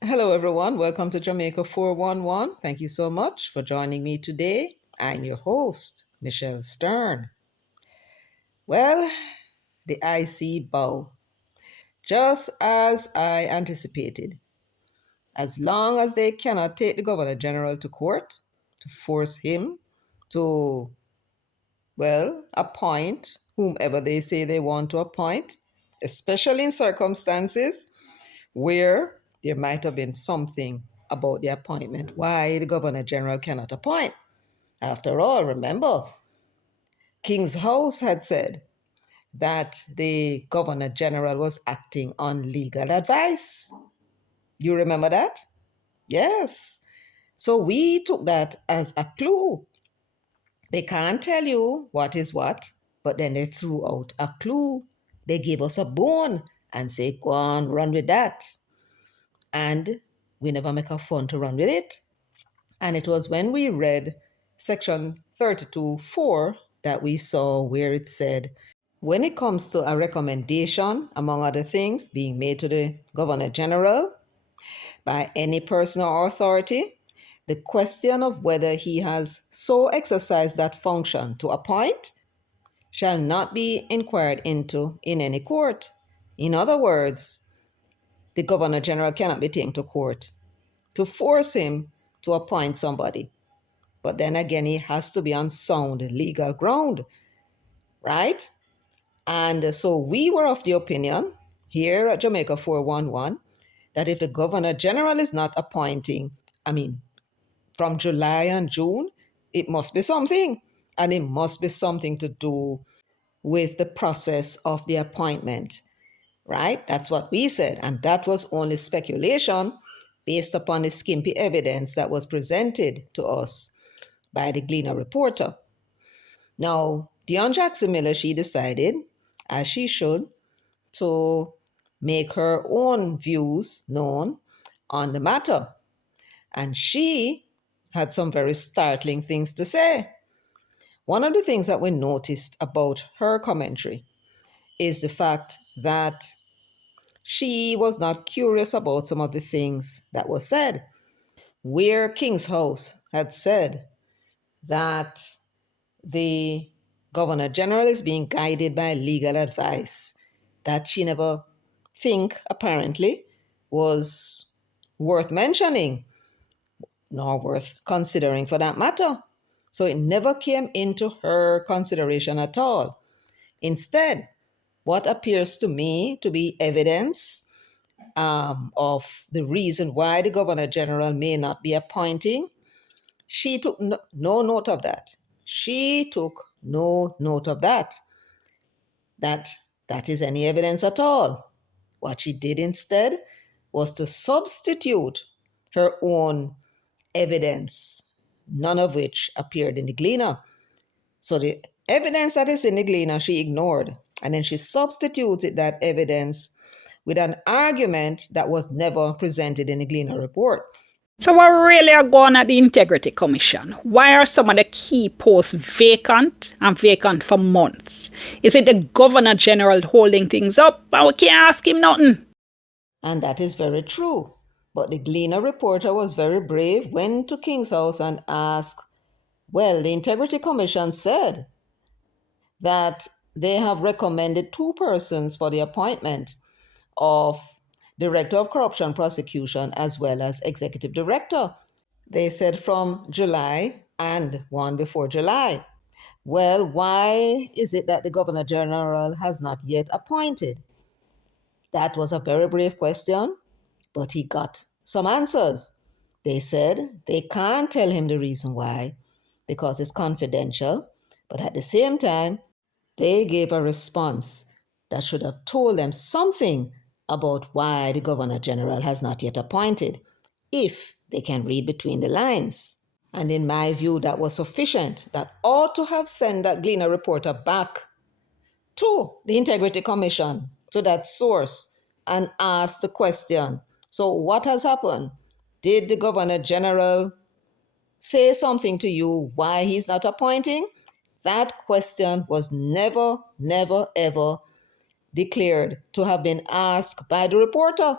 Hello, everyone. Welcome to Jamaica 411. Thank you so much for joining me today. I'm your host, Michelle Stern. Well, the IC bow, just as I anticipated. As long as they cannot take the Governor General to court to force him to, appoint whomever they say they want to appoint, especially in circumstances where there might have been something about the appointment, why the Governor General cannot appoint. After all, remember, King's House had said that the Governor General was acting on legal advice. You remember that? Yes. So we took that as a clue. They can't tell you what is what, but then they threw out a clue. They gave us a bone and say, go on, run with that. And we never make a fun to run with it. And it was when we read section 32.4 that we saw where it said, when it comes to a recommendation, among other things, being made to the Governor General by any person or authority, the question of whether he has so exercised that function to appoint shall not be inquired into in any court. In other words, the Governor General cannot be taken to court to force him to appoint somebody. But then again, he has to be on sound legal ground, right? And so we were of the opinion here at Jamaica 411 that if the Governor General is not appointing, from July and June, it must be something. And it must be something to do with the process of the appointment, right? That's what we said. And that was only speculation based upon the skimpy evidence that was presented to us by the Gleaner reporter. Now, Dion Jackson Miller, she decided, as she should, to make her own views known on the matter. And she had some very startling things to say. One of the things that we noticed about her commentary is the fact that she was not curious about some of the things that were said. Where King's House had said that the Governor General is being guided by legal advice, that she never think apparently was worth mentioning, nor worth considering for that matter. So it never came into her consideration at all. Instead, what appears to me to be evidence of the reason why the Governor General may not be appointing, she took no note of that. She took no note of that, that that is any evidence at all. What she did instead was to substitute her own evidence, none of which appeared in the Gleaner. So the evidence that is in the Gleaner, she ignored. And then she substituted that evidence with an argument that was never presented in the Gleaner report. So what really are going at the Integrity Commission? Why are some of the key posts vacant and vacant for months? Is it the Governor General holding things up? And we can't ask him nothing. And that is very true. But the Gleaner reporter was very brave, went to King's House and asked, well, the Integrity Commission said that they have recommended two persons for the appointment of Director of Corruption Prosecution as well as Executive Director. They said from July and one before July. Well, why is it that the Governor General has not yet appointed? That was a very brave question, but he got some answers. They said they can't tell him the reason why because it's confidential, but at the same time, they gave a response that should have told them something about why the Governor General has not yet appointed, if they can read between the lines. And in my view, that was sufficient. That ought to have sent that Gleaner reporter back to the Integrity Commission, to that source, and asked the question. So, what has happened? Did the Governor General say something to you why he's not appointing? That question was never, never, ever declared to have been asked by the reporter.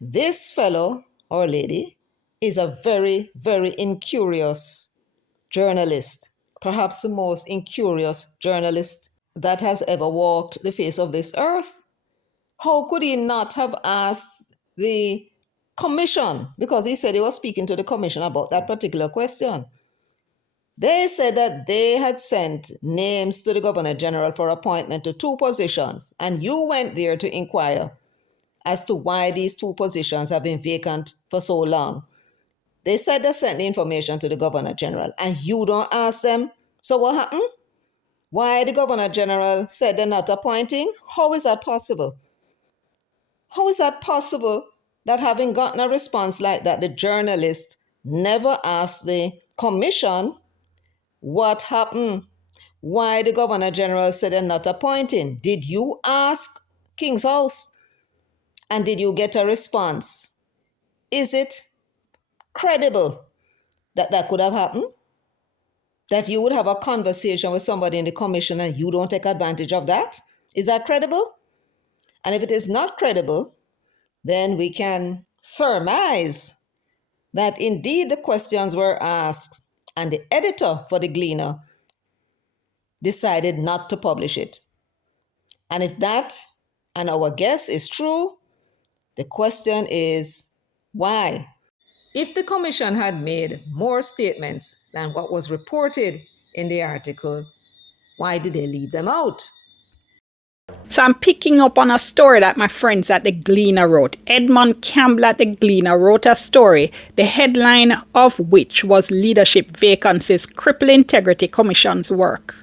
This fellow or lady is a very, very incurious journalist, perhaps the most incurious journalist that has ever walked the face of this earth. How could he not have asked the commission? Because he said he was speaking to the commission about that particular question. They said that they had sent names to the Governor General for appointment to two positions, and you went there to inquire as to why these two positions have been vacant for so long. They said they sent the information to the Governor General, and you don't ask them. So what happened? Why the Governor General said they're not appointing? How is that possible? How is that possible that having gotten a response like that, the journalist never asked the commission what happened? Why the Governor General said they're not appointing? Did you ask King's House? And did you get a response? Is it credible that that could have happened? That you would have a conversation with somebody in the commission and you don't take advantage of that? Is that credible? And if it is not credible, then we can surmise that indeed the questions were asked and the editor for the Gleaner decided not to publish it. And if that and our guess is true, the question is why? If the commission had made more statements than what was reported in the article, why did they leave them out? So I'm picking up on a story that my friends at the Gleaner wrote. Edmund Campbell at the Gleaner wrote a story, the headline of which was Leadership Vacancies Cripple Integrity Commission's Work.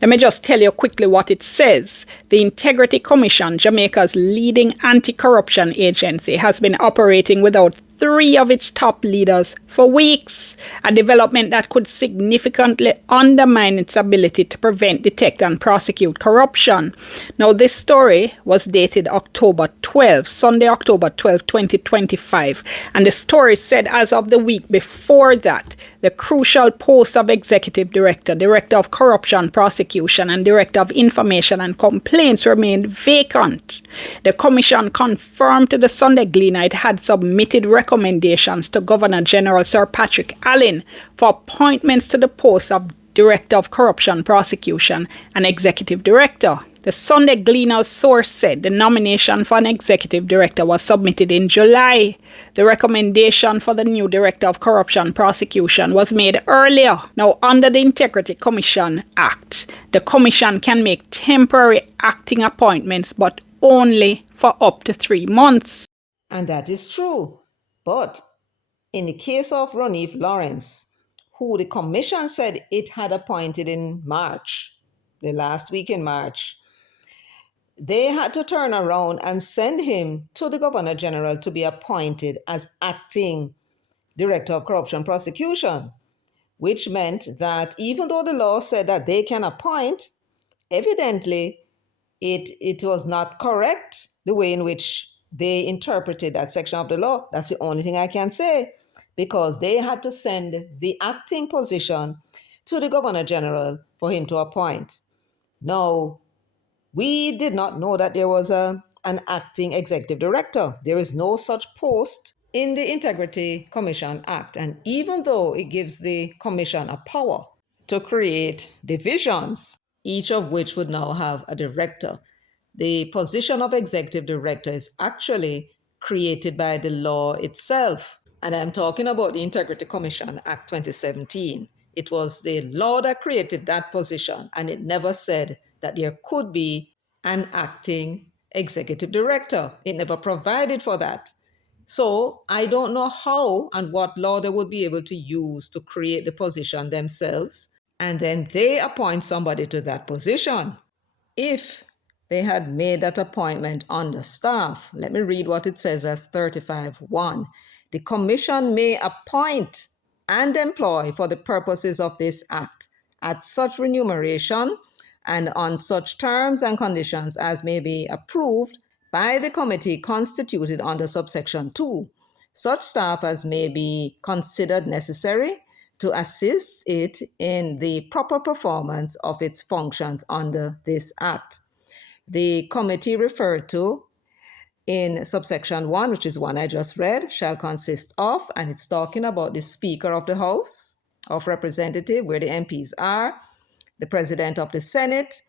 Let me just tell you quickly what it says. The Integrity Commission, Jamaica's leading anti-corruption agency, has been operating without three of its top leaders for weeks, a development that could significantly undermine its ability to prevent, detect, and prosecute corruption. Now, this story was dated October 12, Sunday, October 12, 2025, and the story said as of the week before that, the crucial posts of Executive Director, Director of Corruption Prosecution, and Director of Information and Complaints remained vacant. The Commission confirmed to the Sunday Gleaner it had submitted recommendations to Governor General Sir Patrick Allen for appointments to the posts of Director of Corruption Prosecution and Executive Director. The Sunday Gleaner's source said the nomination for an executive director was submitted in July. The recommendation for the new Director of Corruption Prosecution was made earlier. Now, under the Integrity Commission Act, the Commission can make temporary acting appointments, but only for up to 3 months. And that is true. But in the case of Ronif Lawrence, who the commission said it had appointed in March, the last week in March, they had to turn around and send him to the Governor General to be appointed as acting Director of Corruption Prosecution, which meant that even though the law said that they can appoint, evidently it was not correct the way in which they interpreted that section of the law. That's the only thing I can say, because they had to send the acting position to the Governor General for him to appoint. Now, we did not know that there was an acting executive director. There is no such post in the Integrity Commission Act. And even though it gives the commission a power to create divisions, each of which would now have a director, the position of executive director is actually created by the law itself. And I'm talking about the Integrity Commission Act 2017. It was the law that created that position, and it never said that there could be an acting executive director. It never provided for that. So I don't know how and what law they would be able to use to create the position themselves, and then they appoint somebody to that position. If they had made that appointment on the staff, let me read what it says as 35.1. The commission may appoint and employ for the purposes of this act at such remuneration and on such terms and conditions as may be approved by the committee constituted under subsection 2, such staff as may be considered necessary to assist it in the proper performance of its functions under this act. The committee referred to in subsection 1, which is one I just read, shall consist of, and it's talking about the Speaker of the House of Representatives, where the MPs are, the President of the Senate,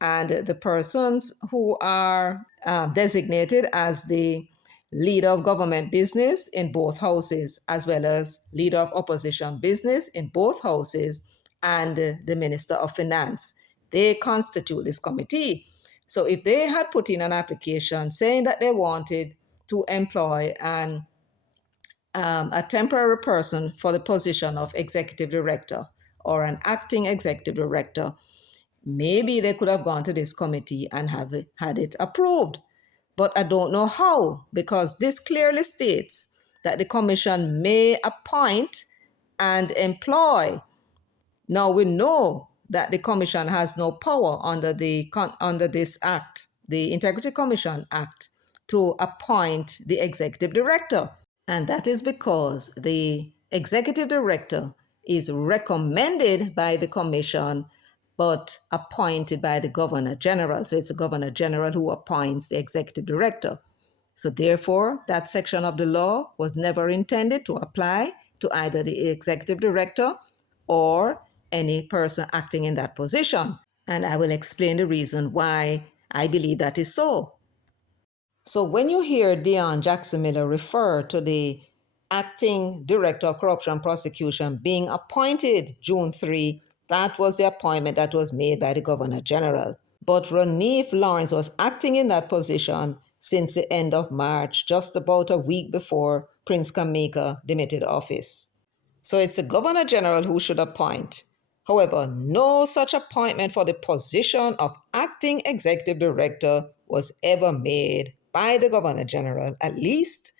and the persons who are designated as the leader of government business in both houses, as well as leader of opposition business in both houses, and the Minister of Finance. They constitute this committee. So if they had put in an application saying that they wanted to employ a temporary person for the position of executive director or an acting executive director, maybe they could have gone to this committee and had it approved. But I don't know how, because this clearly states that the commission may appoint and employ. Now we know that the commission has no power under this act, the Integrity Commission Act, to appoint the executive director. And that is because the executive director is recommended by the commission but appointed by the governor general. So it's the governor general who appoints the executive director. So therefore, that section of the law was never intended to apply to either the executive director or any person acting in that position. And I will explain the reason why I believe that is so. So when you hear Dion Jackson Miller refer to the acting director of corruption prosecution being appointed June 3, that was the appointment that was made by the governor general. But Ronif Lawrence was acting in that position since the end of March, just about a week before Prince Kameka demitted office. So it's the governor general who should appoint. However, no such appointment for the position of acting executive director was ever made by the governor general. At least,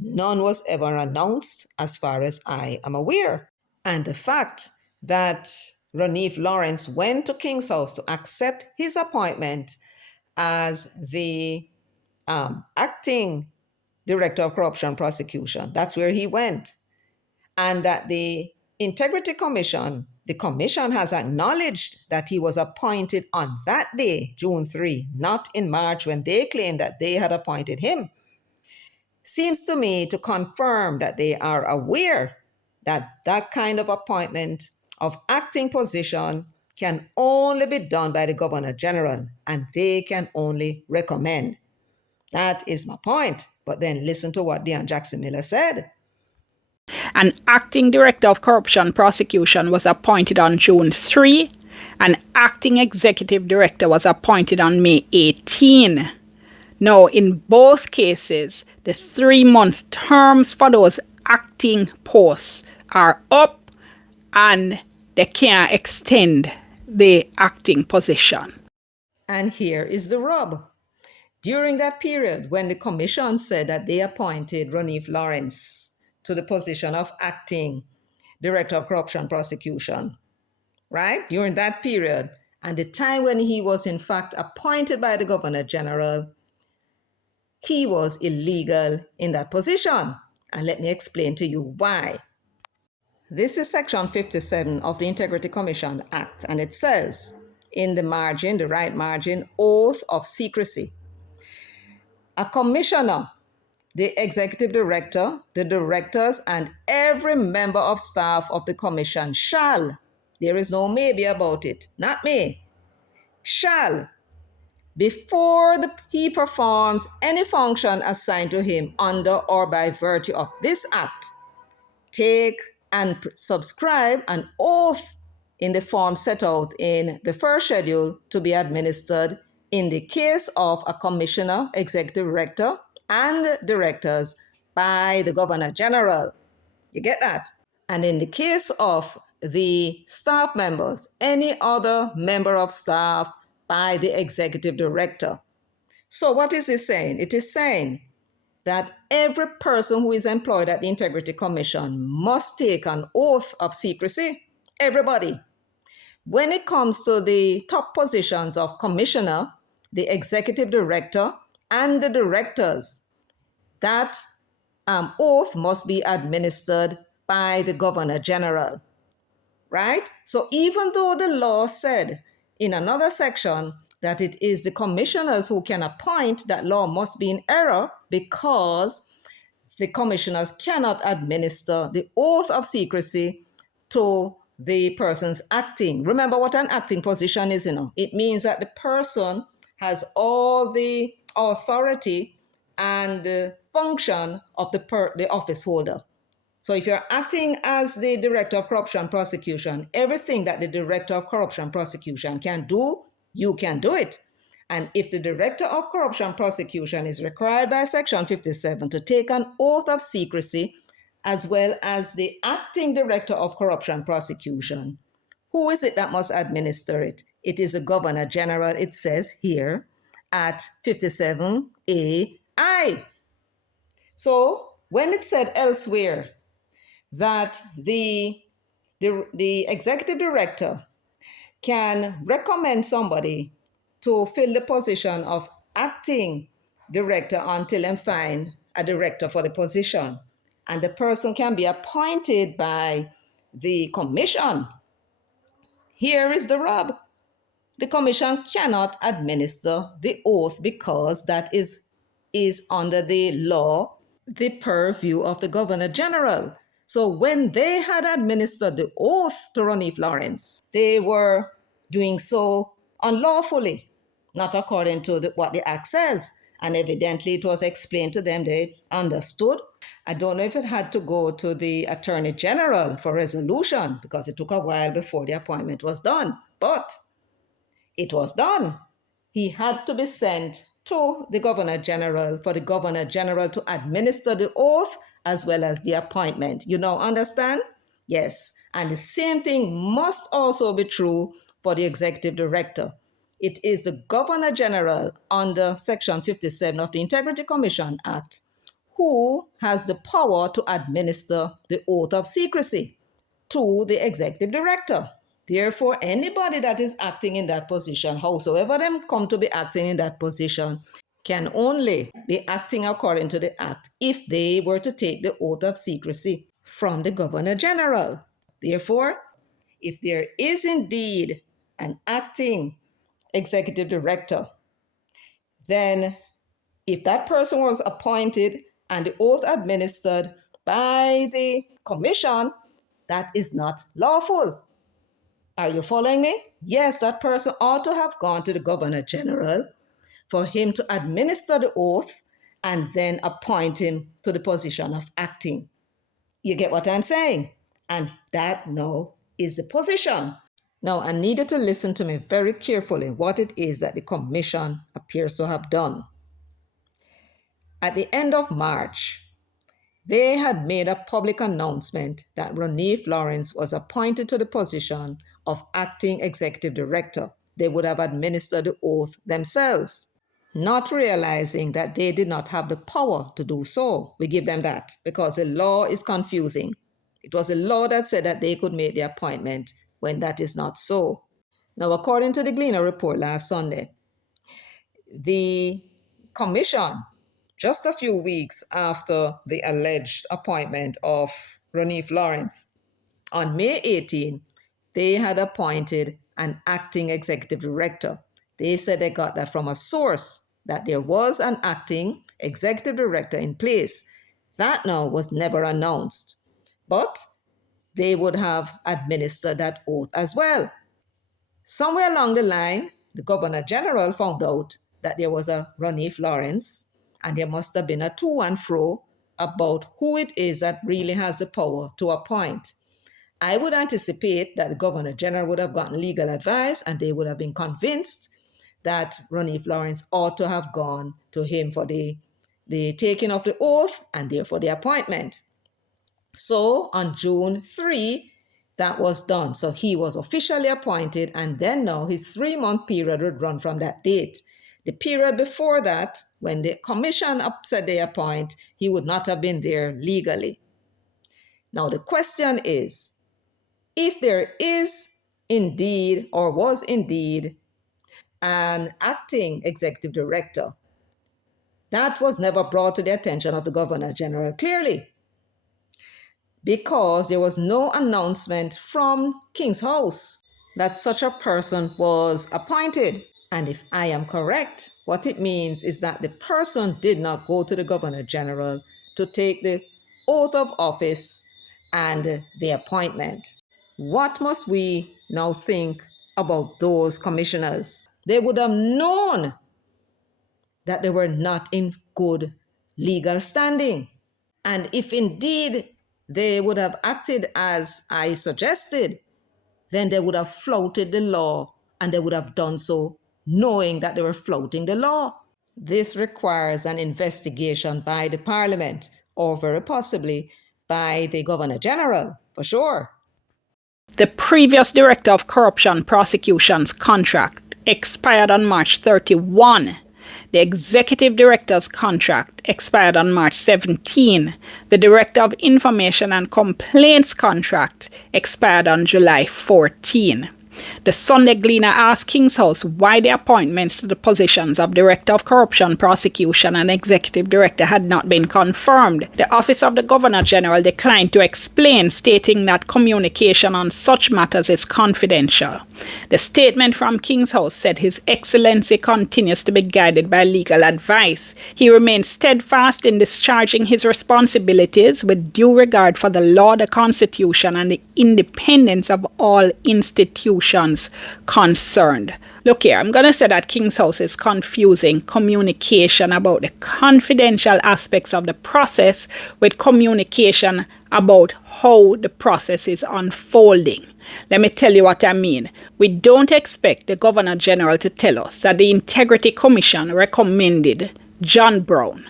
none was ever announced as far as I am aware. And the fact that Ronif Lawrence went to King's House to accept his appointment as the acting director of corruption prosecution, that's where he went. And that the Integrity Commission, the commission has acknowledged that he was appointed on that day, June 3, not in March when they claimed that they had appointed him, seems to me to confirm that they are aware that that kind of appointment of acting position can only be done by the governor general, and they can only recommend. That is my point. But then listen to what Dion Jackson Miller said. An acting director of corruption prosecution was appointed on June 3. An acting executive director was appointed on May 18. Now, in both cases, the 3-month terms for those acting posts are up and they can't extend the acting position. And here is the rub. During that period, when the commission said that they appointed Ronif Lawrence to the position of acting director of corruption prosecution, right? During that period, and the time when he was in fact appointed by the governor general, he was illegal in that position. And let me explain to you why. This is section 57 of the Integrity Commission Act, and it says in the margin, the right margin, oath of secrecy. A commissioner, the executive director, the directors, and every member of staff of the commission shall, there is no maybe about it, not may, shall, before he performs any function assigned to him under or by virtue of this act, take and subscribe an oath in the form set out in the first schedule to be administered in the case of a commissioner, executive director, and directors by the governor general. You get that? And in the case of the staff members, any other member of staff by the executive director. So what is it saying? It is saying that every person who is employed at the Integrity Commission must take an oath of secrecy. Everybody. When it comes to the top positions of commissioner, the executive director, and the directors, that oath must be administered by the governor general, right? So even though the law said in another section that it is the commissioners who can appoint, that law must be in error because the commissioners cannot administer the oath of secrecy to the persons acting. Remember what an acting position is, It means that the person has all the authority and the function of the office holder. So if you're acting as the director of corruption prosecution, everything that the director of corruption prosecution can do, you can do it. And if the director of corruption prosecution is required by Section 57 to take an oath of secrecy, as well as the acting director of corruption prosecution, who is it that must administer it? It is the Governor General, it says here at 57AI. So when it said elsewhere that the executive director can recommend somebody to fill the position of acting director until and find a director for the position. And the person can be appointed by the commission. Here is the rub. The commission cannot administer the oath because that is under the law, the purview of the Governor General. So when they had administered the oath to Ronif Lawrence, they were doing so unlawfully, not according to what the Act says. And evidently it was explained to them, they understood. I don't know if it had to go to the Attorney General for resolution because it took a while before the appointment was done. But it was done. He had to be sent to the Governor General for the Governor General to administer the oath as well as the appointment. You now understand? Yes. And the same thing must also be true for the Executive Director. It is the Governor General under Section 57 of the Integrity Commission Act who has the power to administer the oath of secrecy to the Executive Director. Therefore, anybody that is acting in that position, howsoever them come to be acting in that position, can only be acting according to the Act if they were to take the oath of secrecy from the Governor General. Therefore, if there is indeed an acting executive director, then if that person was appointed and the oath administered by the commission, that is not lawful. Are you following me? Yes, that person ought to have gone to the Governor General for him to administer the oath and then appoint him to the position of acting. You get what I'm saying? And that now is the position. Now, I needed to listen to me very carefully what it is that the commission appears to have done. At the end of March, they had made a public announcement that Ronif Lawrence was appointed to the position of acting executive director. They would have administered the oath themselves, not realizing that they did not have the power to do so. We give them that because the law is confusing. It was a law that said that they could make the appointment when that is not so. Now, according to the Gleaner report last Sunday, the commission, just a few weeks after the alleged appointment of Ronif Lawrence, on May 18, they had appointed an acting executive director. They said they got that from a source, that there was an acting executive director in place. That now was never announced. But they would have administered that oath as well. Somewhere along the line, the Governor General found out that there was a Ronif Lawrence, and there must have been a to and fro about who it is that really has the power to appoint. I would anticipate that the Governor General would have gotten legal advice and they would have been convinced that Ronif Lawrence ought to have gone to him for the taking of the oath and therefore the appointment. So on June 3, that was done. So he was officially appointed, and then now his 3-month period would run from that date. The period before that, when the commission said they appoint, he would not have been there legally. Now the question is, if there is indeed or was indeed an acting executive director, that was never brought to the attention of the Governor General clearly, because there was no announcement from King's House that such a person was appointed. And if I am correct, what it means is that the person did not go to the Governor General to take the oath of office and the appointment. What must we now think about those commissioners? They would have known that they were not in good legal standing. And if indeed they would have acted as I suggested, then they would have flouted the law, and they would have done so knowing that they were flouting the law. This requires an investigation by the Parliament, or very possibly by the Governor General, for sure. The previous Director of Corruption Prosecution's contract expired on March 31. The Executive Director's contract expired on March 17. The Director of Information and Complaints contract expired on July 14. The Sunday Gleaner asked King's House why the appointments to the positions of Director of Corruption Prosecution and Executive Director had not been confirmed. The Office of the Governor General declined to explain, stating that communication on such matters is confidential. The statement from King's House said His Excellency continues to be guided by legal advice. He remains steadfast in discharging his responsibilities with due regard for the law, the Constitution, and the independence of all institutions concerned. Look here, I'm going to say that King's House is confusing communication about the confidential aspects of the process with communication about how the process is unfolding. Let me tell you what I mean. We don't expect the Governor General to tell us that the Integrity Commission recommended John Brown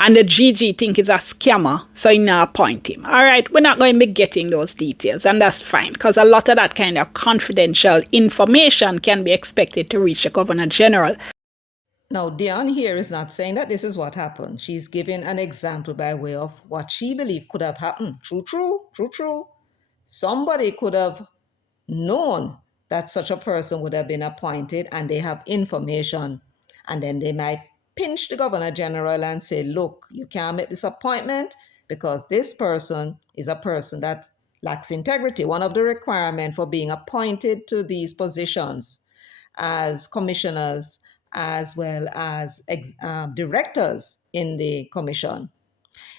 and the GG think he's a scammer, so he now appoint him. All right, we're not going to be getting those details, and that's fine, because a lot of that kind of confidential information can be expected to reach the Governor General. Now, Dion here is not saying that this is what happened. She's giving an example by way of what she believed could have happened. True. Somebody could have known that such a person would have been appointed, and they have information, and then they might pinch the Governor General and say, look, you can't make this appointment because this person is a person that lacks integrity. One of the requirements for being appointed to these positions as commissioners as well as directors in the commission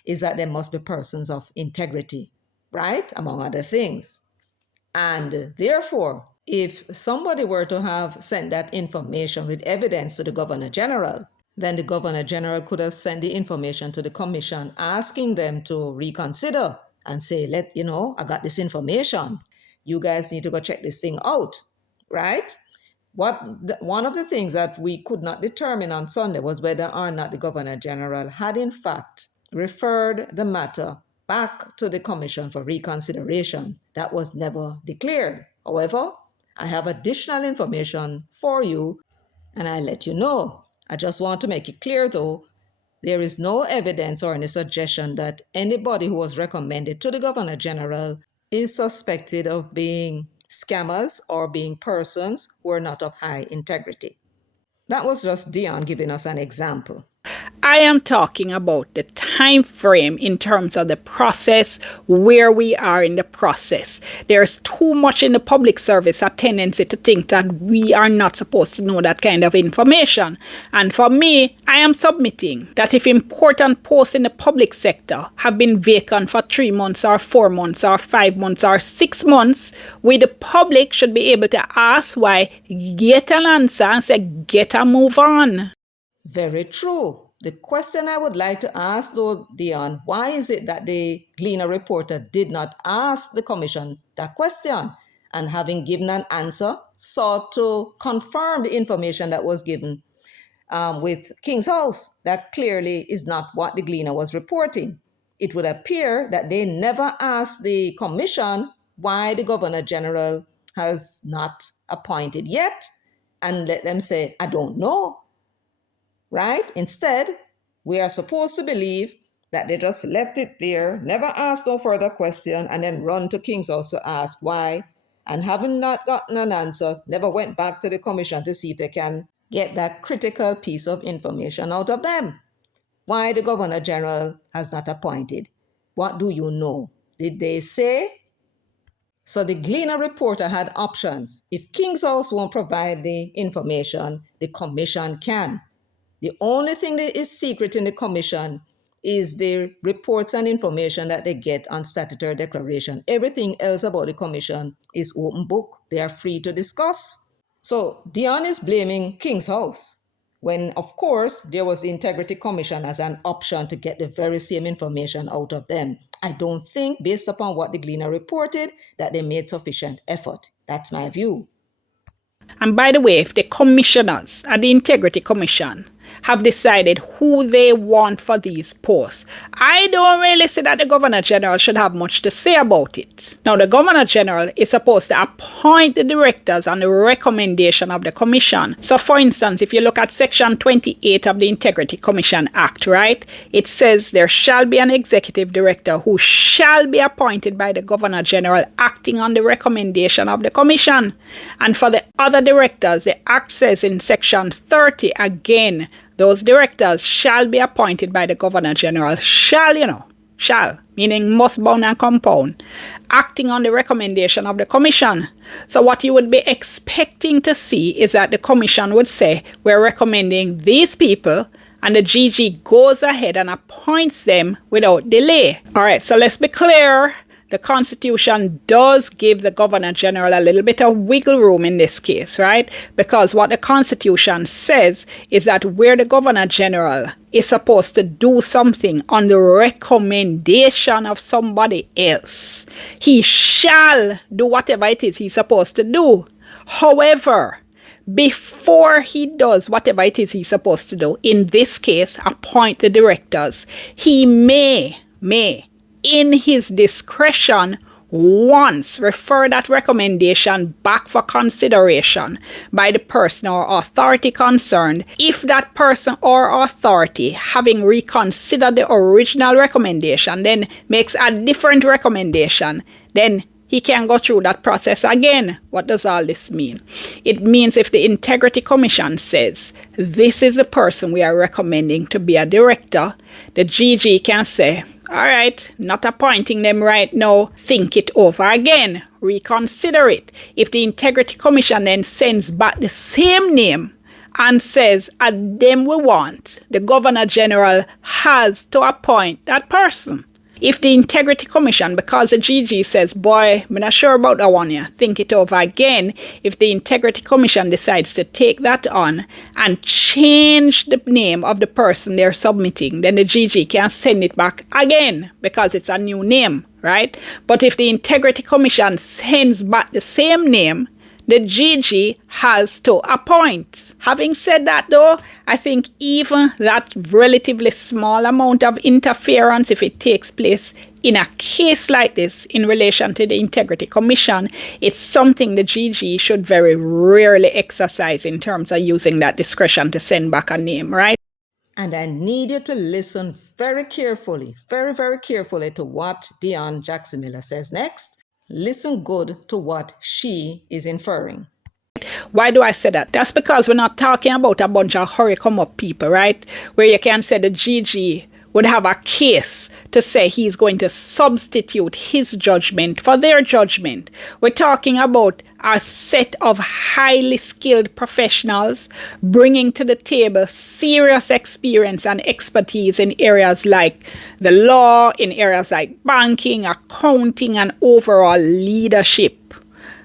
is that there must be persons of integrity, right? Among other things. And therefore, if somebody were to have sent that information with evidence to the Governor General, then the Governor General could have sent the information to the commission asking them to reconsider and say, I got this information. You guys need to go check this thing out, right? One of the things that we could not determine on Sunday was whether or not the Governor General had in fact referred the matter back to the Commission for reconsideration. That was never declared. However, I have additional information for you, and I'll let you know. I just want to make it clear, though, there is no evidence or any suggestion that anybody who was recommended to the Governor General is suspected of being scammers or being persons who are not of high integrity. That was just Dion giving us an example. I am talking about the time frame in terms of the process, where we are in the process. There's too much in the public service a tendency to think that we are not supposed to know that kind of information. And for me, I am submitting that if important posts in the public sector have been vacant for 3 months or 4 months or 5 months or 6 months, we the public should be able to ask why, get an answer and say, get a move on. Very true. The question I would like to ask, though, Dion, why is it that the Gleaner reporter did not ask the commission that question, and having given an answer, sought to confirm the information that was given with King's House? That clearly is not what the Gleaner was reporting. It would appear that they never asked the commission why the Governor General has not appointed yet, and let them say, I don't know. Right? Instead, we are supposed to believe that they just left it there, never asked no further question, and then run to King's House to ask why. And having not gotten an answer, never went back to the commission to see if they can get that critical piece of information out of them. Why the Governor General has not appointed? What do you know? Did they say So the Gleaner reporter had options. If King's House won't provide the information, the commission can. The only thing that is secret in the commission is the reports and information that they get on statutory declaration. Everything else about the commission is open book. They are free to discuss. So Dion is blaming King's House when, of course, there was the Integrity Commission as an option to get the very same information out of them. I don't think, based upon what the Gleaner reported, that they made sufficient effort. That's my view. And by the way, if the commissioners at the Integrity Commission have decided who they want for these posts, I don't really see that the Governor General should have much to say about it. Now, the Governor General is supposed to appoint the directors on the recommendation of the Commission. So, for instance, if you look at Section 28 of the Integrity Commission Act, right, it says there shall be an executive director who shall be appointed by the Governor General acting on the recommendation of the Commission. And for the other directors, the Act says in Section 30 again, those directors shall be appointed by the Governor General. Shall, meaning must, bound, and compound, acting on the recommendation of the Commission. So what you would be expecting to see is that the Commission would say, we're recommending these people, and the GG goes ahead and appoints them without delay. All right, so let's be clear. The Constitution does give the Governor General a little bit of wiggle room in this case, right? Because what the Constitution says is that where the Governor General is supposed to do something on the recommendation of somebody else, he shall do whatever it is he's supposed to do. However, before he does whatever it is he's supposed to do, in this case, appoint the directors, he may, in his discretion, once refer that recommendation back for consideration by the person or authority concerned. If that person or authority, having reconsidered the original recommendation, then makes a different recommendation, then he can go through that process again. What does all this mean? It means if the Integrity Commission says, this is the person we are recommending to be a director, the GG can say, all right, not appointing them right now, think it over again, reconsider it. If the Integrity Commission then sends back the same name and says, at them we want, the Governor General has to appoint that person. If the Integrity Commission, because the GG says, boy, I'm not sure about that one, think it over again. If the Integrity Commission decides to take that on and change the name of the person they're submitting, then the GG can send it back again because it's a new name, right? But if the Integrity Commission sends back the same name, the GG has to appoint. Having said that though, I think even that relatively small amount of interference, if it takes place in a case like this in relation to the Integrity Commission, it's something the GG should very rarely exercise in terms of using that discretion to send back a name, right? And I need you to listen very carefully, very, very carefully to what Dion Jackson Miller says next. Listen good to what she is inferring. Why do I say that? That's because we're not talking about a bunch of hurry come up people, right? Where you can say the GG would have a case to say he's going to substitute his judgment for their judgment. We're talking about a set of highly skilled professionals bringing to the table serious experience and expertise in areas like the law, in areas like banking, accounting, and overall leadership.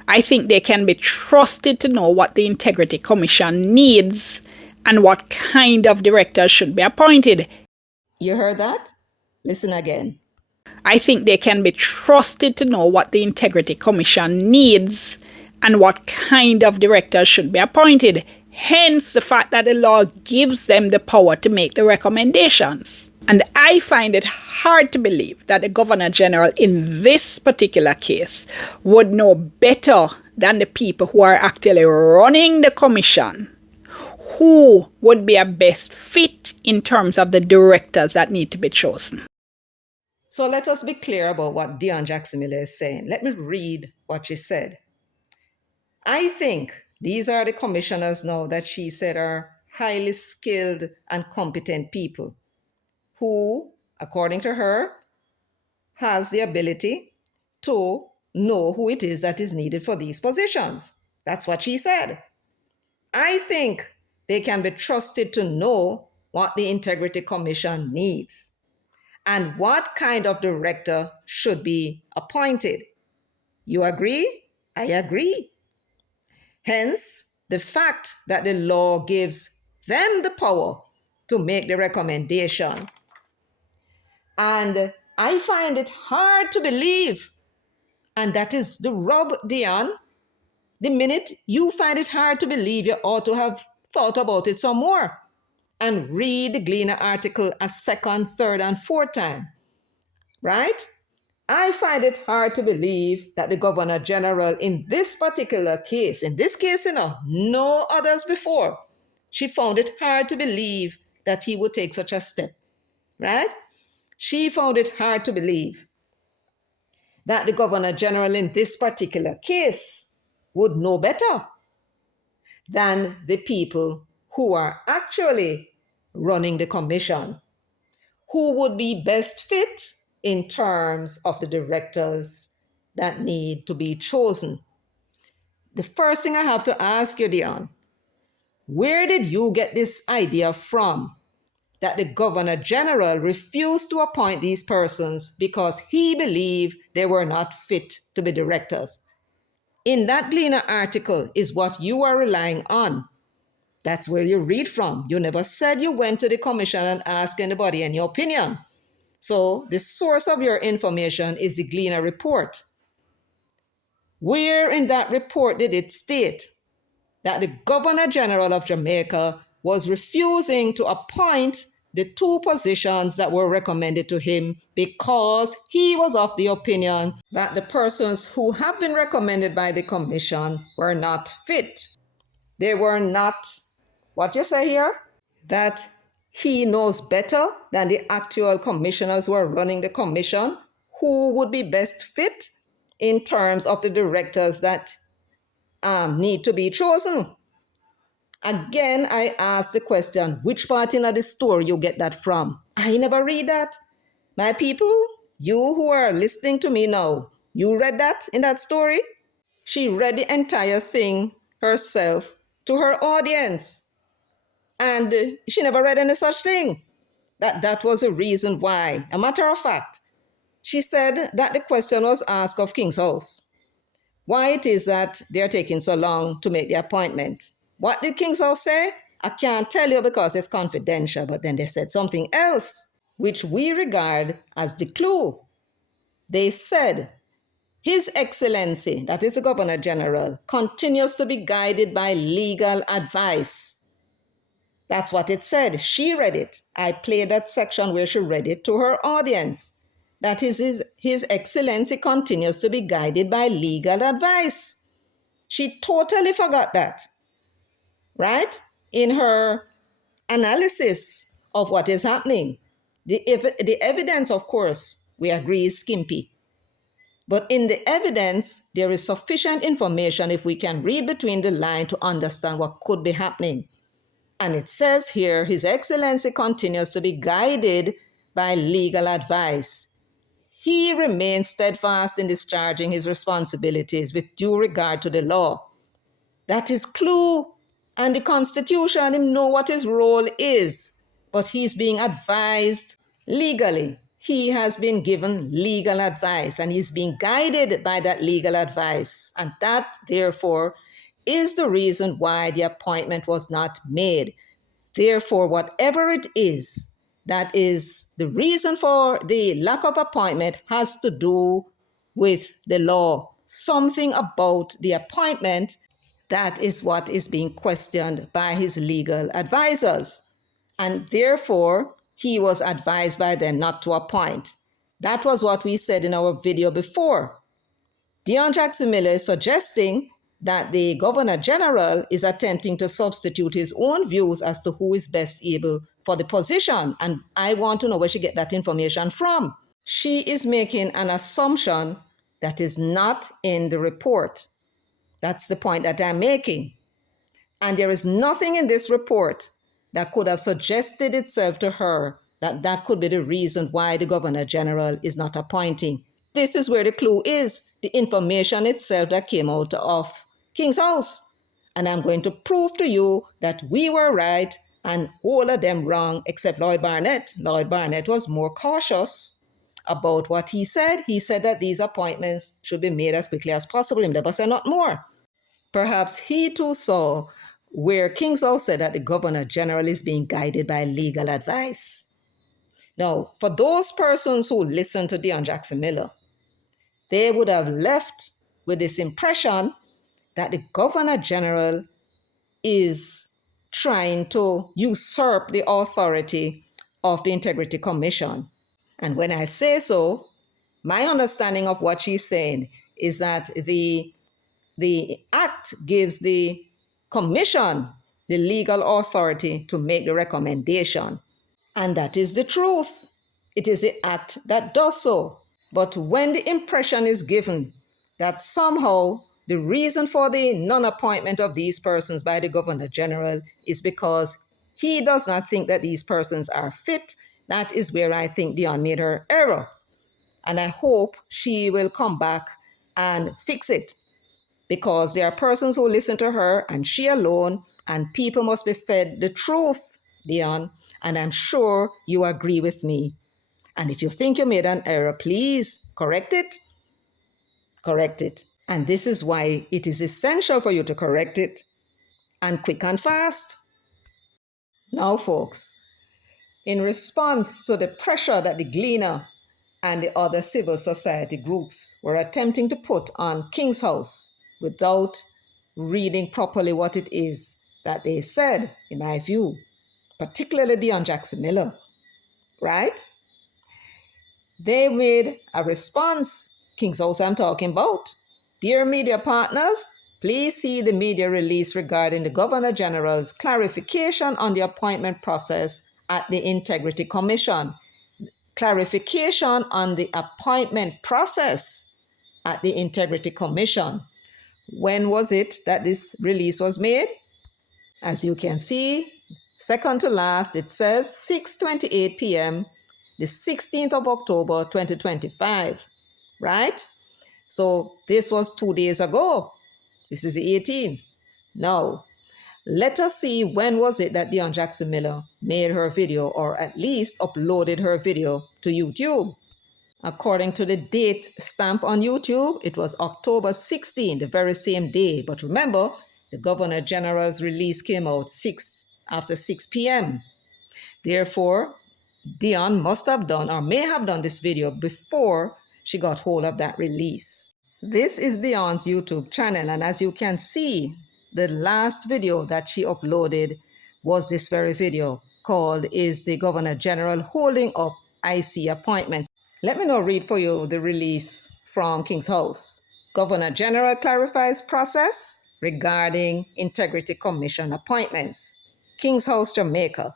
I think they can be trusted to know what the Integrity Commission needs and what kind of directors should be appointed. You heard that? Listen again. I think they can be trusted to know what the Integrity Commission needs and what kind of directors should be appointed. Hence the fact that the law gives them the power to make the recommendations. And I find it hard to believe that the Governor General in this particular case would know better than the people who are actually running the commission who would be a best fit in terms of the directors that need to be chosen. So let us be clear about what Dion Jackson Miller is saying. Let me read what she said. I think these are the commissioners now that she said are highly skilled and competent people who, according to her, has the ability to know who it is that is needed for these positions. That's what she said. I think they can be trusted to know what the Integrity Commission needs and what kind of director should be appointed. You agree? I agree. Hence, the fact that the law gives them the power to make the recommendation. And I find it hard to believe, and that is the rub, Dion. The minute you find it hard to believe, you ought to have thought about it some more and read the Gleaner article a second, third, and fourth time, right? I find it hard to believe that the Governor General in this particular case, no others before, she found it hard to believe that he would take such a step, right? She found it hard to believe that the Governor General in this particular case would know better than the people who are actually running the commission, who would be best fit in terms of the directors that need to be chosen. The first thing I have to ask you, Dion, where did you get this idea from that the Governor General refused to appoint these persons because he believed they were not fit to be directors? In that Gleaner article is what you are relying on. That's where you read from. You never said you went to the commission and asked anybody any opinion. So the source of your information is the Gleaner report. Where in that report did it state that the Governor General of Jamaica was refusing to appoint the two positions that were recommended to him because he was of the opinion that the persons who have been recommended by the commission were not fit? They were not, what you say here? That he knows better than the actual commissioners who are running the commission who would be best fit in terms of the directors that need to be chosen. Again, I ask the question, which part in the story you get that from? I never read that. My people, you who are listening to me now, you read that in that story? She read the entire thing herself to her audience. And she never read any such thing. That was a reason why. A matter of fact, she said that the question was asked of King's House. Why it is that they're taking so long to make the appointment. What did King's House say? I can't tell you because it's confidential, but then they said something else, which we regard as the clue. They said, His Excellency, that is the Governor General, continues to be guided by legal advice. That's what it said. She read it. I played that section where she read it to her audience. That His Excellency continues to be guided by legal advice. She totally forgot that, right? In her analysis of what is happening. The evidence, of course, we agree is skimpy. But in the evidence, there is sufficient information if we can read between the lines to understand what could be happening. And it says here, His Excellency continues to be guided by legal advice. He remains steadfast in discharging his responsibilities with due regard to the law. That is clue. And the Constitution, him know what his role is. But he's being advised legally. He has been given legal advice and he's being guided by that legal advice. And that, therefore, is the reason why the appointment was not made. Therefore, whatever it is, that is the reason for the lack of appointment has to do with the law. Something about the appointment, that is what is being questioned by his legal advisors. And therefore, he was advised by them not to appoint. That was what we said in our video before. Dion Jackson Miller is suggesting that the Governor General is attempting to substitute his own views as to who is best able for the position. And I want to know where she get that information from. She is making an assumption that is not in the report. That's the point that I'm making. And there is nothing in this report that could have suggested itself to her that that could be the reason why the Governor General is not appointing. This is where the clue is, the information itself that came out of King's House. And I'm going to prove to you that we were right and all of them wrong except Lloyd Barnett. Lloyd Barnett was more cautious about what he said. He said that these appointments should be made as quickly as possible. He never said not more. Perhaps he too saw where King's House said that the Governor General is being guided by legal advice. Now, for those persons who listened to Deion Jackson Miller, they would have left with this impression that the Governor General is trying to usurp the authority of the Integrity Commission. And when I say so, my understanding of what she's saying is that the act gives the commission the legal authority to make the recommendation. And that is the truth. It is the act that does so. But when the impression is given that somehow the reason for the non-appointment of these persons by the Governor General is because he does not think that these persons are fit, that is where I think Deion made her error. And I hope she will come back and fix it, because there are persons who listen to her and she alone, and people must be fed the truth, Deion. And I'm sure you agree with me. And if you think you made an error, please correct it. Correct it. And this is why it is essential for you to correct it, and quick and fast. Now, folks, in response to the pressure that the Gleaner and the other civil society groups were attempting to put on King's House without reading properly what it is that they said, in my view, particularly Deion Jackson Miller, right? They made a response. King's House I'm talking about. Dear media partners, please see the media release regarding the Governor General's clarification on the appointment process at the Integrity Commission. Clarification on the appointment process at the Integrity Commission. When was it that this release was made? As you can see, second to last, it says 6:28 p.m., the 16th of October, 2025, right? So this was 2 days ago. This is the 18th. Now, let us see when was it that Deion Jackson Miller made her video, or at least uploaded her video to YouTube. According to the date stamp on YouTube, it was October 16, the very same day. But remember, the Governor General's release came out after 6 p.m. Therefore, Deion must have done or may have done this video before she got hold of that release. This is Deion's YouTube channel, and as you can see, the last video that she uploaded was this very video called "Is the Governor General Holding Up IC Appointments?" Let me now read for you the release from King's House. Governor General clarifies process regarding Integrity Commission appointments. King's House, Jamaica.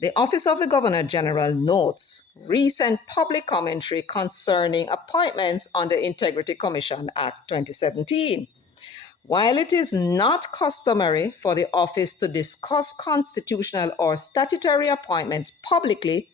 The Office of the Governor General notes recent public commentary concerning appointments on the Integrity Commission Act 2017. While it is not customary for the office to discuss constitutional or statutory appointments publicly,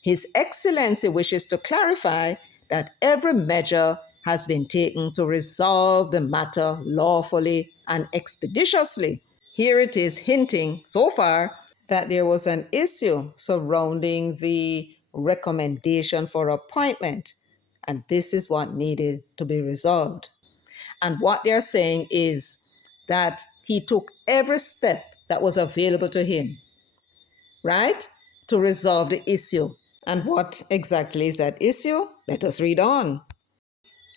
His Excellency wishes to clarify that every measure has been taken to resolve the matter lawfully and expeditiously. Here it is hinting so far that there was an issue surrounding the recommendation for appointment, and this is what needed to be resolved. And what they're saying is that he took every step that was available to him, right, to resolve the issue. And what exactly is that issue? Let us read on.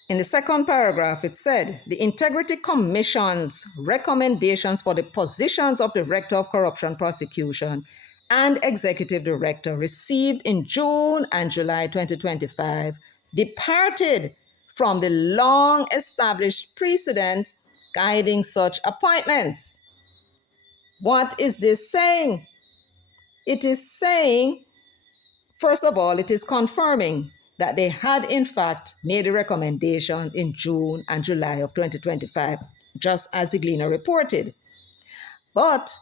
In the second paragraph, it said, the Integrity Commission's recommendations for the positions of Director of Corruption Prosecution and Executive Director received in June and July 2025 departed from the long-established precedent guiding such appointments. What is this saying? It is saying, first of all, it is confirming that they had in fact made the recommendations in June and July of 2025, just as the Gleaner reported. But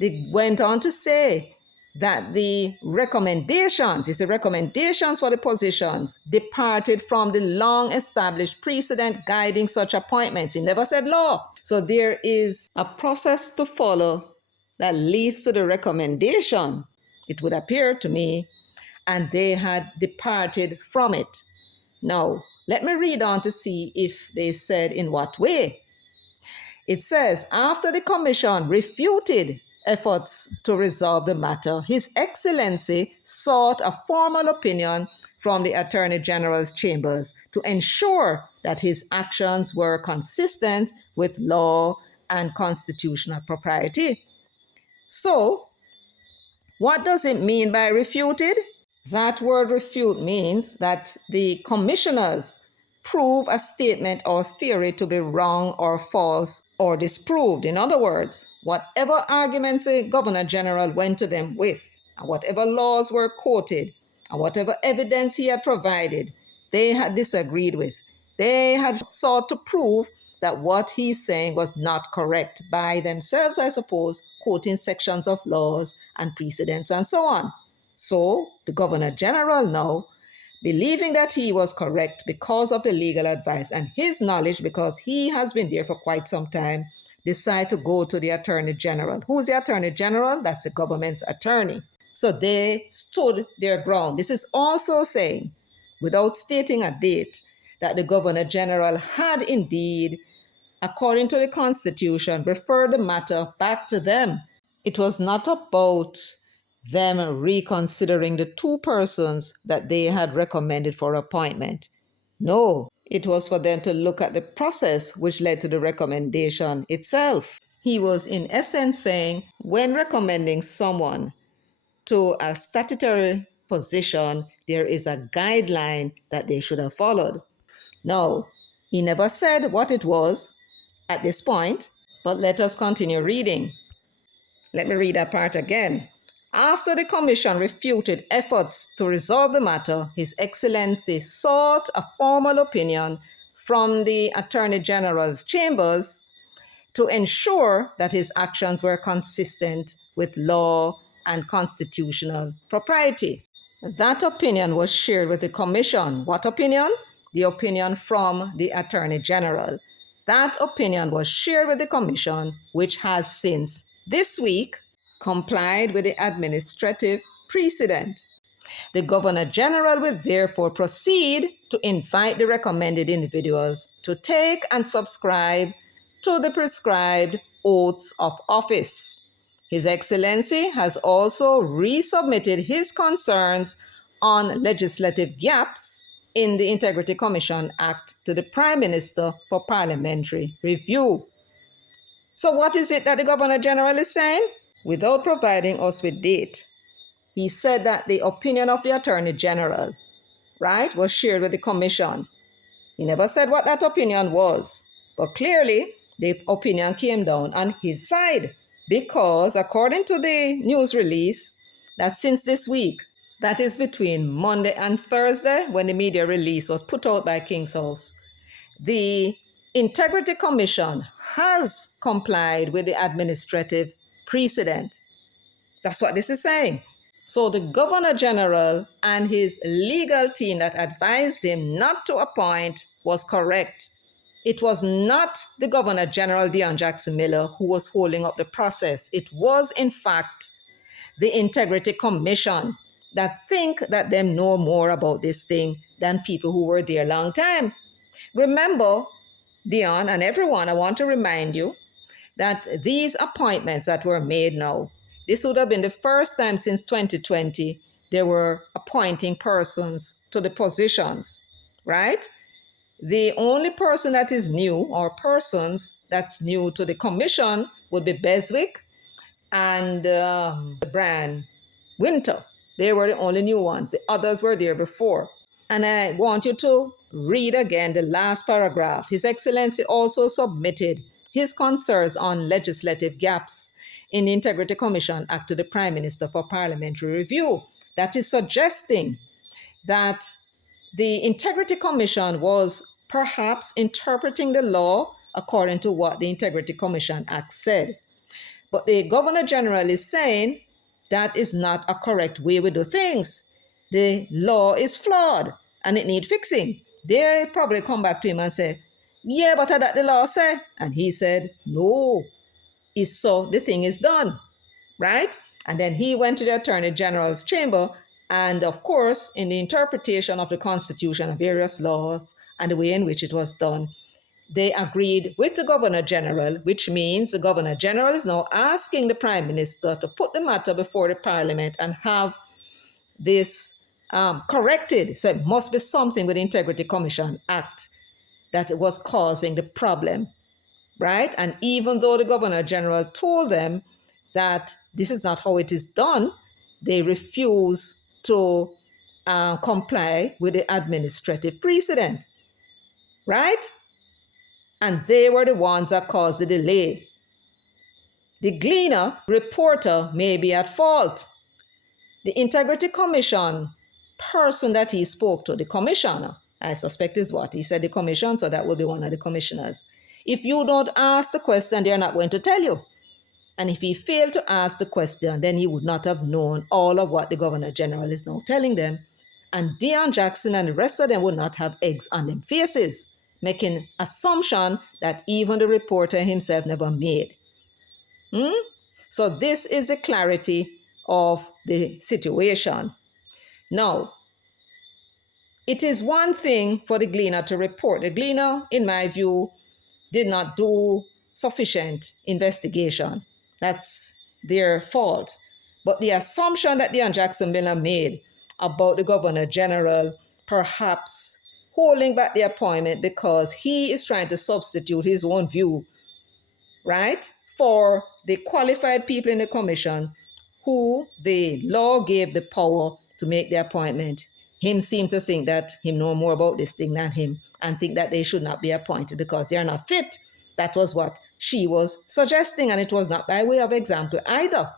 they went on to say that the recommendations, it's the recommendations for the positions, departed from the long established precedent guiding such appointments. He never said law. So there is a process to follow that leads to the recommendation, it would appear to me, and they had departed from it. Now, let me read on to see if they said in what way. It says, after the commission refuted efforts to resolve the matter, His Excellency sought a formal opinion from the Attorney General's chambers to ensure that his actions were consistent with law and constitutional propriety. So, what does it mean by refuted? That word refute means that the commissioners prove a statement or theory to be wrong or false or disproved. In other words, whatever arguments the Governor General went to them with, and whatever laws were quoted, and whatever evidence he had provided, they had disagreed with. They had sought to prove that what he's saying was not correct by themselves, I suppose, quoting sections of laws and precedents and so on. So the Governor General now, believing that he was correct because of the legal advice and his knowledge, because he has been there for quite some time, decide to go to the Attorney General. Who's the Attorney General? That's the government's attorney. So they stood their ground. This is also saying, without stating a date, that the Governor General had indeed, according to the Constitution, referred the matter back to them. It was not about them reconsidering the two persons that they had recommended for appointment. No, it was for them to look at the process which led to the recommendation itself. He was, in essence, saying when recommending someone to a statutory position, there is a guideline that they should have followed. Now, he never said what it was at this point, but let us continue reading. Let me read that part again. After the commission refuted efforts to resolve the matter, His Excellency sought a formal opinion from the Attorney General's chambers to ensure that his actions were consistent with law and constitutional propriety. That opinion was shared with the commission. What opinion? The opinion from the Attorney General. That opinion was shared with the commission, which has since this week complied with the administrative precedent. The Governor General will therefore proceed to invite the recommended individuals to take and subscribe to the prescribed oaths of office. His Excellency has also resubmitted his concerns on legislative gaps in the Integrity Commission Act to the Prime Minister for parliamentary review. So what is it that the Governor General is saying? Without providing us with date, he said that the opinion of the Attorney General, right, was shared with the Commission. He never said what that opinion was, but clearly the opinion came down on his side because, according to the news release, that since this week, that is between Monday and Thursday, when the media release was put out by King's House, the Integrity Commission has complied with the administrative precedent. That's what this is saying. So the Governor General and his legal team that advised him not to appoint was correct. It was not the Governor General Dion Jackson Miller who was holding up the process. It was, in fact, the Integrity Commission that think that they know more about this thing than people who were there a long time. Remember, Dion and everyone, I want to remind you that these appointments that were made now, this would have been the first time since 2020 they were appointing persons to the positions, right? The only person that is new, or persons that's new to the commission, would be Beswick and Brian Winter. They were the only new ones. The others were there before. And I want you to read again the last paragraph. His Excellency also submitted his concerns on legislative gaps in the Integrity Commission Act to the Prime Minister for parliamentary review. That is suggesting that the Integrity Commission was perhaps interpreting the law according to what the Integrity Commission Act said. But the Governor General is saying that is not a correct way we do things. The law is flawed and it needs fixing. They probably come back to him and say, yeah, but that the law say. And he said, no, it's so the thing is done, right? And then he went to the Attorney General's chamber, and of course, in the interpretation of the Constitution and various laws and the way in which it was done, they agreed with the Governor General, which means the Governor General is now asking the Prime Minister to put the matter before the Parliament and have this corrected. So it must be something with the Integrity Commission Act that was causing the problem, right? And even though the Governor General told them that this is not how it is done, they refuse to comply with the administrative precedent, right? And they were the ones that caused the delay. The Gleaner reporter may be at fault. The Integrity Commission person that he spoke to, the commissioner, I suspect is what? He said the commission, so that will be one of the commissioners. If you don't ask the question, they're not going to tell you. And if he failed to ask the question, then he would not have known all of what the Governor General is now telling them. And Deion Jackson and the rest of them would not have eggs on them faces, making assumption that even the reporter himself never made. So this is the clarity of the situation. Now, it is one thing for the Gleaner to report. The Gleaner, in my view, did not do sufficient investigation. That's their fault. But the assumption that Deion Jackson Miller made about the Governor General perhaps holding back the appointment because he is trying to substitute his own view, right, for the qualified people in the commission who the law gave the power to make the appointment. Him seemed to think that him know more about this thing than him and think that they should not be appointed because they are not fit. That was what she was suggesting, and it was not by way of example either.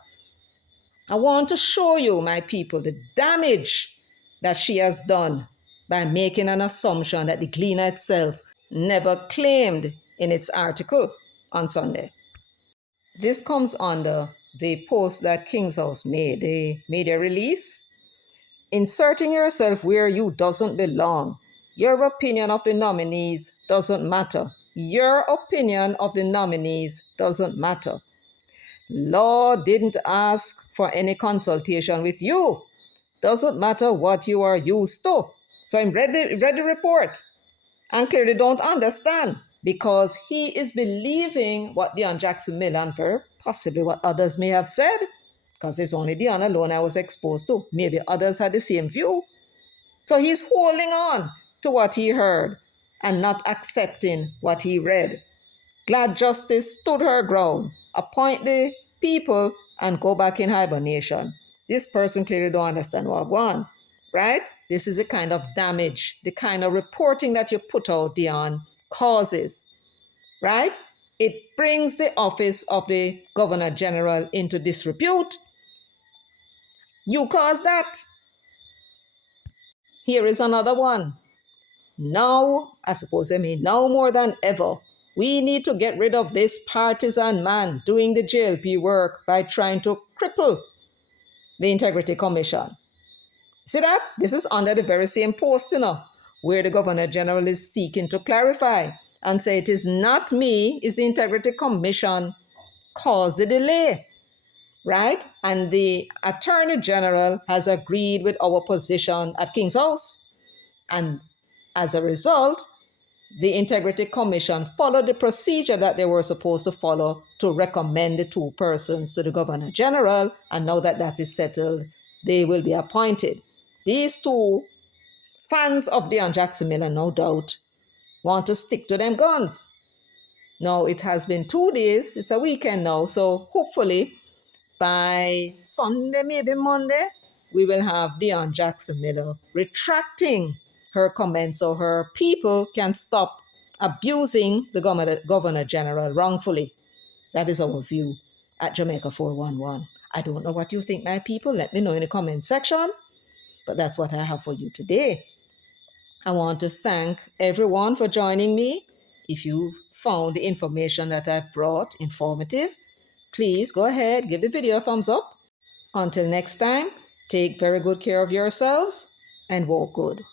I want to show you, my people, the damage that she has done by making an assumption that the Gleaner itself never claimed in its article on Sunday. This comes under the post that King's House made. They made a release. Inserting yourself where you doesn't belong. Your opinion of the nominees doesn't matter. Your opinion of the nominees doesn't matter. Law didn't ask for any consultation with you. Doesn't matter what you are used to. So I read the report and clearly don't understand because he is believing what Deion Jackson Miller and possibly what others may have said, because it's only Deion alone I was exposed to. Maybe others had the same view. So he's holding on to what he heard and not accepting what he read. Glad Justice stood her ground, appoint the people and go back in hibernation. This person clearly don't understand what going on, right? This is the kind of damage, the kind of reporting that you put out, Deion, causes, right? It brings the office of the Governor General into disrepute. You caused that. Here is another one. Now, I suppose they mean now more than ever, we need to get rid of this partisan man doing the JLP work by trying to cripple the Integrity Commission. See that? This is under the very same post, where the Governor General is seeking to clarify and say it is not me, it's the Integrity Commission caused the delay, right? And the Attorney General has agreed with our position at King's House. And as a result, the Integrity Commission followed the procedure that they were supposed to follow to recommend the two persons to the Governor General. And now that that is settled, they will be appointed. These two fans of Deion Jackson Miller, no doubt, want to stick to them guns. Now, it has been 2 days. It's a weekend now. So hopefully by Sunday, maybe Monday, we will have Deion Jackson Miller retracting her comments so her people can stop abusing the Governor General wrongfully. That is our view at Jamaica 411. I don't know what you think, my people. Let me know in the comment section. But that's what I have for you today. I want to thank everyone for joining me. If you've found the information that I've brought informative, please go ahead, give the video a thumbs up. Until next time, take very good care of yourselves and walk good.